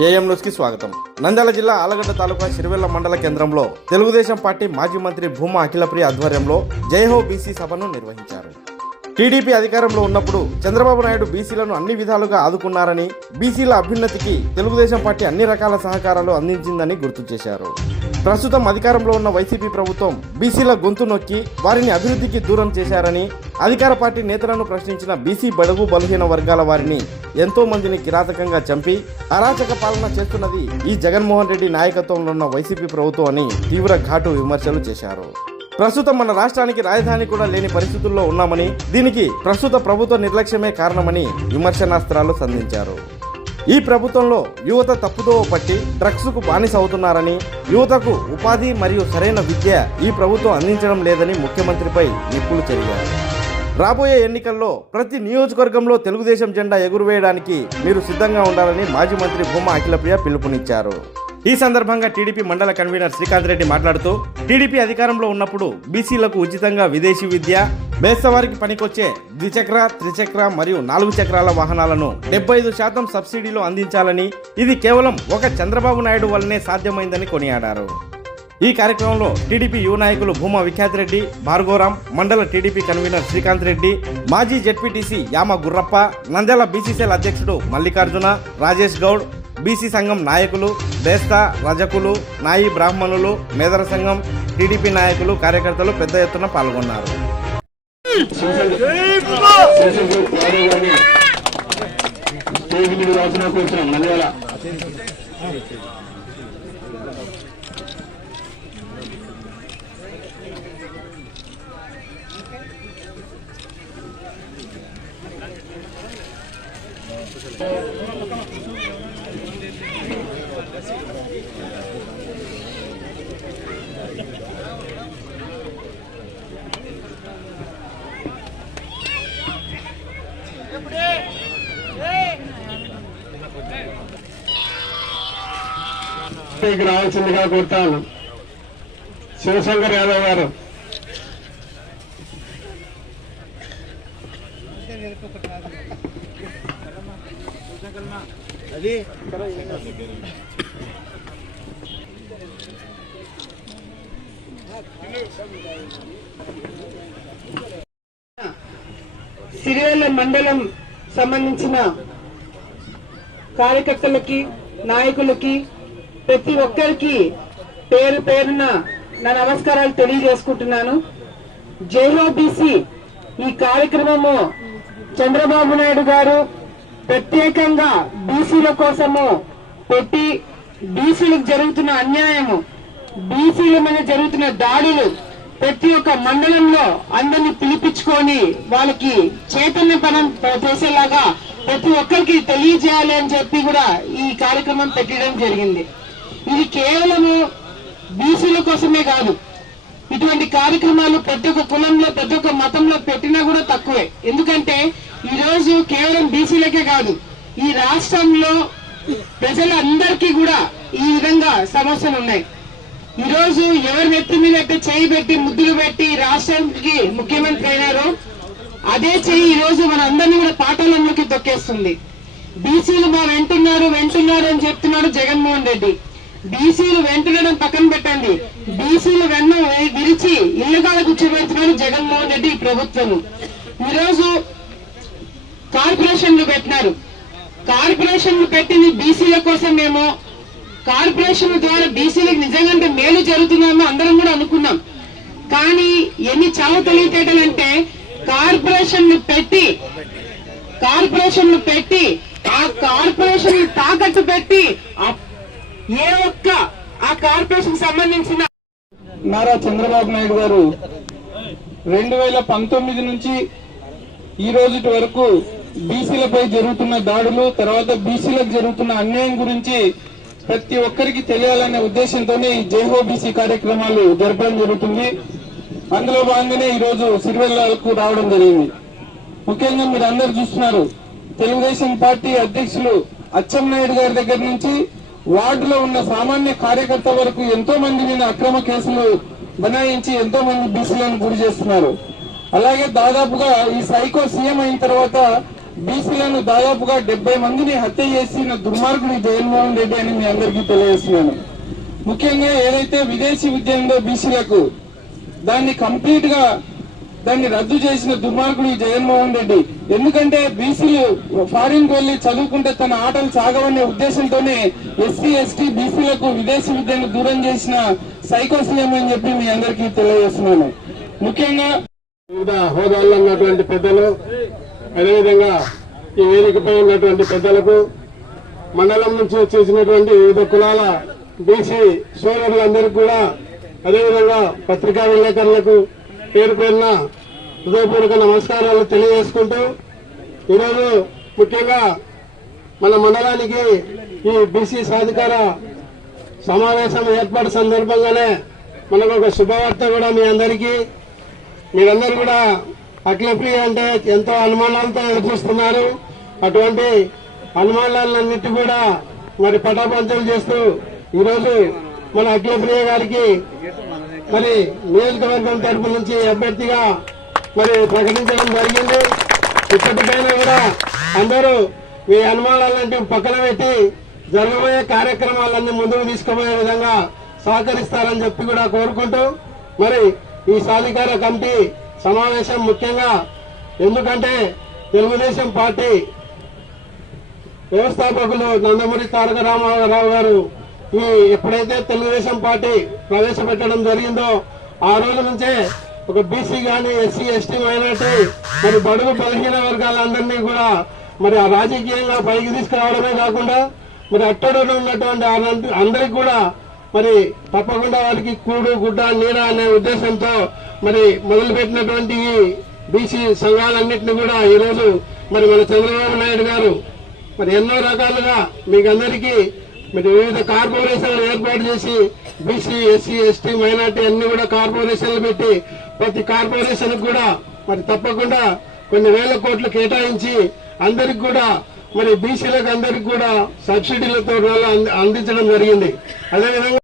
AM స్వాగతం. నంద్యాల జిల్లా ఆలగడ్డ తాలూకా సిరివెల్ల మండల కేంద్రంలో తెలుగుదేశం పార్టీ మాజీ మంత్రి భూమా అఖిలప్రియ ఆధ్వర్యంలో జైహో బీసీ సభను నిర్వహించారు. టీడీపీ అధికారంలో ఉన్నప్పుడు చంద్రబాబు నాయుడు బీసీలను అన్ని విధాలుగా ఆదుకున్నారని బీసీల అభ్యున్నతికి తెలుగుదేశం పార్టీ అన్ని రకాల సహకారాలు అందించిందని గుర్తు చేశారు. ప్రస్తుతం అధికారంలో ఉన్న వైసీపీ ప్రభుత్వం బీసీల గొంతు నొక్కి వారిని అభివృద్ధికి దూరం చేశారని అధికార పార్టీ నేతలను ప్రశ్నించిన బీసీ బడుగు బలహీన వర్గాల వారిని ఎంతో మందిని కిరాతకంగా చంపి అరాచక పాలన చేస్తున్నది ఈ జగన్మోహన్ రెడ్డి నాయకత్వంలో ఉన్న వైసీపీ ప్రభుత్వం అని తీవ్ర ఘాటు విమర్శలు చేశారు. ప్రస్తుతం మన రాష్ట్రానికి రాజధాని కూడా లేని పరిస్థితుల్లో ఉన్నామని దీనికి ప్రస్తుత ప్రభుత్వ నిర్లక్ష్యమే కారణమని విమర్శనాస్త్రాలు సంధించారు. ఈ ప్రభుత్వంలో యువత తప్పుదోవ పట్టి డ్రగ్స్కు బానిస అవుతున్నారని యువతకు ఉపాధి మరియు సరైన విద్య ఈ ప్రభుత్వం అందించడం లేదని ముఖ్యమంత్రిపై నిప్పులు చెరిగారు. రాబోయే ఎన్నికల్లో ప్రతి నియోజకవర్గంలో తెలుగుదేశం జెండా ఎగురవేయడానికి మీరు సిద్ధంగా ఉండాలని మాజీ మంత్రి భూమా అఖిలప్రియ పిలుపునిచ్చారు. ఈ సందర్భంగా టీడీపీ మండల కన్వీనర్ శ్రీకాంత్ రెడ్డి మాట్లాడుతూ టీడీపీ అధికారంలో ఉన్నప్పుడు బీసీలకు ఉచితంగా విదేశీ విద్య బేస్తవారికి పనికొచ్చే ద్విచక్ర త్రిచక్ర మరియు నాలుగు చక్రాల వాహనాలను డెబ్బై ఐదు శాతం సబ్సిడీలో అందించాలని ఇది కేవలం ఒక చంద్రబాబు నాయుడు వల్లనే సాధ్యమైందని కొనియాడారు. ఈ కార్యక్రమంలో టీడీపీ యువ నాయకులు భూమా విఖ్యాత్ రెడ్డి భార్గోరాం మండల టీడీపీ కన్వీనర్ శ్రీకాంత్ రెడ్డి మాజీ జడ్పీటీసీ యామ గుర్రప్ప నంద్యాల బీసీసీఎల్ అధ్యక్షుడు మల్లికార్జున రాజేష్ గౌడ్ బీసీ సంఘం నాయకులు బేస్తా రజకులు నాయి బ్రాహ్మణులు మేదర సంఘం టీడీపీ నాయకులు కార్యకర్తలు పెద్ద ఎత్తున పాల్గొన్నారు. స్టేజ్ మీద రాసిన కూర్చున్నాం మలయాళ ఇక్కడ రావాల్సిందిగా కోరుతాను. శివశంకర్ యాదవ్ గారు. సిరివెల్ల మండలం సంబంధించిన కార్యకర్తలకి నాయకులకి ప్రతి ఒక్కరికి పేరు పేరున నా నమస్కారాలు తెలియజేసుకుంటున్నాను. జేహోబీసీ ఈ కార్యక్రమము చంద్రబాబు నాయుడు గారు ప్రత్యేకంగా బీసీల కోసము పెట్టి బీసీలకు జరుగుతున్న అన్యాయము బీసీల మీద జరుగుతున్న దాడులు ప్రతి ఒక్క మండలంలో అందరినీ పిలిపించుకొని వాళ్ళకి చైతన్య పనం చేసేలాగా ప్రతి ఒక్కరికి తెలియజేయాలి అని చెప్పి కూడా ఈ కార్యక్రమం పెట్టడం జరిగింది. ఇది కేవలము బీసీల కోసమే కాదు. ఇటువంటి కార్యక్రమాలు ప్రతి ఒక్క కులంలో ప్రతి ఒక్క మతంలో పెట్టినా కూడా తక్కువే. ఎందుకంటే ఈ రోజు కేవలం బీసీలకే కాదు ఈ రాష్ట్రంలో ప్రజలందరికీ కూడా ఈ విధంగా సమస్యలు ఉన్నాయి. ఈ రోజు ఎవరి నెత్తి మీద అయితే చేయి పెట్టి ముద్దులు పెట్టి ఈ రాష్ట్రానికి ముఖ్యమంత్రి అయినారో అదే చెయ్యి ఈ రోజు మన అందరినీ కూడా పాఠాలలోకి తొక్కేస్తుంది. బీసీలు మా వెంటున్నారు వెంటున్నారు అని చెప్తున్నాడు జగన్మోహన్ రెడ్డి. బీసీలు వెంటనడం పక్కన పెట్టండి. బీసీలు వెన్న విరిచి ఇళ్ళగాల కూర్చోబెడుతున్నారు జగన్మోహన్ రెడ్డి ప్రభుత్వము ప్రభుత్వం. ఈ రోజు కార్పొరేషన్లు పెట్టినారు. కార్పొరేషన్లు పెట్టింది బీసీల కోసమేమో కార్పొరేషన్ ద్వారా బీసీలకు నిజంగా మేలు జరుగుతుందేమో అందరం కూడా అనుకున్నాం. కానీ ఎన్ని చావు తెలియటేటలంటే కార్పొరేషన్లు పెట్టి కార్పొరేషన్లు పెట్టి ఆ కార్పొరేషన్ తాకట్టు పెట్టి ఏ ఒక్క ఆ కార్పొరేషన్ సంబంధించిన నారా చంద్రబాబు నాయుడు గారు రెండు వేల పంతొమ్మిది నుంచి ఈ రోజుటి వరకు బీసీలపై జరుగుతున్న దాడులు తర్వాత బీసీలకు జరుగుతున్న అన్యాయం గురించి ప్రతి ఒక్కరికి తెలియాలనే ఉద్దేశంతోనే ఈ జైహో బీసీ కార్యక్రమాలు జరపడం జరుగుతుంది. అందులో భాగంగానే ఈ రోజు సిరివెల్లకు రావడం జరిగింది. ముఖ్యంగా మీరు అందరు చూస్తున్నారు తెలుగుదేశం పార్టీ అధ్యక్షులు అచ్చెన్నాయుడు గారి దగ్గర నుంచి వార్డులో ఉన్న సామాన్య కార్యకర్త వరకు ఎంతో మంది మీద అక్రమ కేసులు బనాయించి ఎంతో మంది బీసీలను గురి చేస్తున్నారు. అలాగే దాదాపుగా ఈ సైకో సీఎం అయిన తర్వాత బీసీలను దాదాపుగా డెబ్బై మందిని హత్య చేసిన దుర్మార్గుడు జగన్మోహన్ రెడ్డి అని మీ అందరికీ తెలియజేస్తున్నాను. ముఖ్యంగా ఏదైతే విదేశీ విద్య ఉందో బీసీలకు దాన్ని కంప్లీట్గా దాన్ని రద్దు చేసిన దుర్మార్గుడు ఈ జగన్మోహన్ రెడ్డి. ఎందుకంటే బీసీలు ఫారిన్కు వెళ్ళి చదువుకుంటే తన ఆటలు సాగవనే ఉద్దేశంతోనే ఎస్సీ ఎస్టీ బీసీలకు విదేశీ విద్యను దూరం చేసిన సైకో సీఎం అని చెప్పి మీ అందరికీ తెలియజేస్తున్నాను. ముఖ్యంగా వివిధ హోదాల్లో ఉన్నటువంటి పెద్దలు అదేవిధంగా ఈ వేదికపై ఉన్నటువంటి పెద్దలకు మండలం నుంచి వచ్చేసినటువంటి వివిధ కులాల బీసీ సోదరులందరికీ కూడా అదేవిధంగా పత్రికా విలేకరులకు పేరు పేరున హృదయపూర్వక నమస్కారాలు తెలియజేసుకుంటూ ఈరోజు ముఖ్యంగా మన మండలానికి ఈ బీసీ సాధికార సమావేశం ఏర్పాటు సందర్భంగానే మనకు ఒక శుభవార్త కూడా మీ అందరికీ. మీరందరూ కూడా అఖిలప్రియ అంటే ఎంతో అనుమానాలతో ఎదురుస్తున్నారు అటువంటి అనుమానాలన్నిటి కూడా మరి పటాపంచలు చేస్తూ ఈరోజు మన అఖిలప్రియ గారికి మరి నియోజకవర్గం తరపు నుంచి అభ్యర్థిగా మరి ప్రకటించడం జరిగింది. ఇప్పటికైనా కూడా అందరూ మీ అనుమానాలంటే పక్కన పెట్టి జరగబోయే కార్యక్రమాలన్నీ ముందుకు తీసుకుపోయే విధంగా సహకరిస్తారని చెప్పి కూడా కోరుకుంటూ మరి ఈ సాధికార కమిటీ సమావేశం ముఖ్యంగా ఎందుకంటే తెలుగుదేశం పార్టీ వ్యవస్థాపకులు నందమూరి తారక రామారావు గారు ఈ ఎప్పుడైతే తెలుగుదేశం పార్టీ ప్రవేశపెట్టడం జరిగిందో ఆ రోజు నుంచే ఒక బీసీ గాని ఎస్సీ ఎస్టీ మైనార్టీ మరి బడుగు బలహీన వర్గాలందరినీ కూడా మరి ఆ రాజకీయంగా పైకి తీసుకురావడమే కాకుండా మరి అట్టడులో ఉన్నటువంటి అందరికి కూడా మరి తప్పకుండా వారికి కూడు గుడ్డ నీడ అనే ఉద్దేశంతో మరి మొదలుపెట్టినటువంటి ఈ బీసీ సంఘాలన్నింటినీ కూడా ఈరోజు మరి మన చంద్రబాబు నాయుడు గారు మరి ఎన్నో రకాలుగా మీకు అందరికీ మరి వివిధ కార్పొరేషన్లు ఏర్పాటు చేసి బీసీ ఎస్సీ ఎస్టీ మైనార్టీ అన్ని కూడా కార్పొరేషన్లు పెట్టి ప్రతి కార్పొరేషన్ కూడా మరి తప్పకుండా కొన్ని వేల కోట్లు కేటాయించి అందరికి కూడా మరి బీసీలకు అందరికి కూడా సబ్సిడీలతో అందించడం జరిగింది. అదేవిధంగా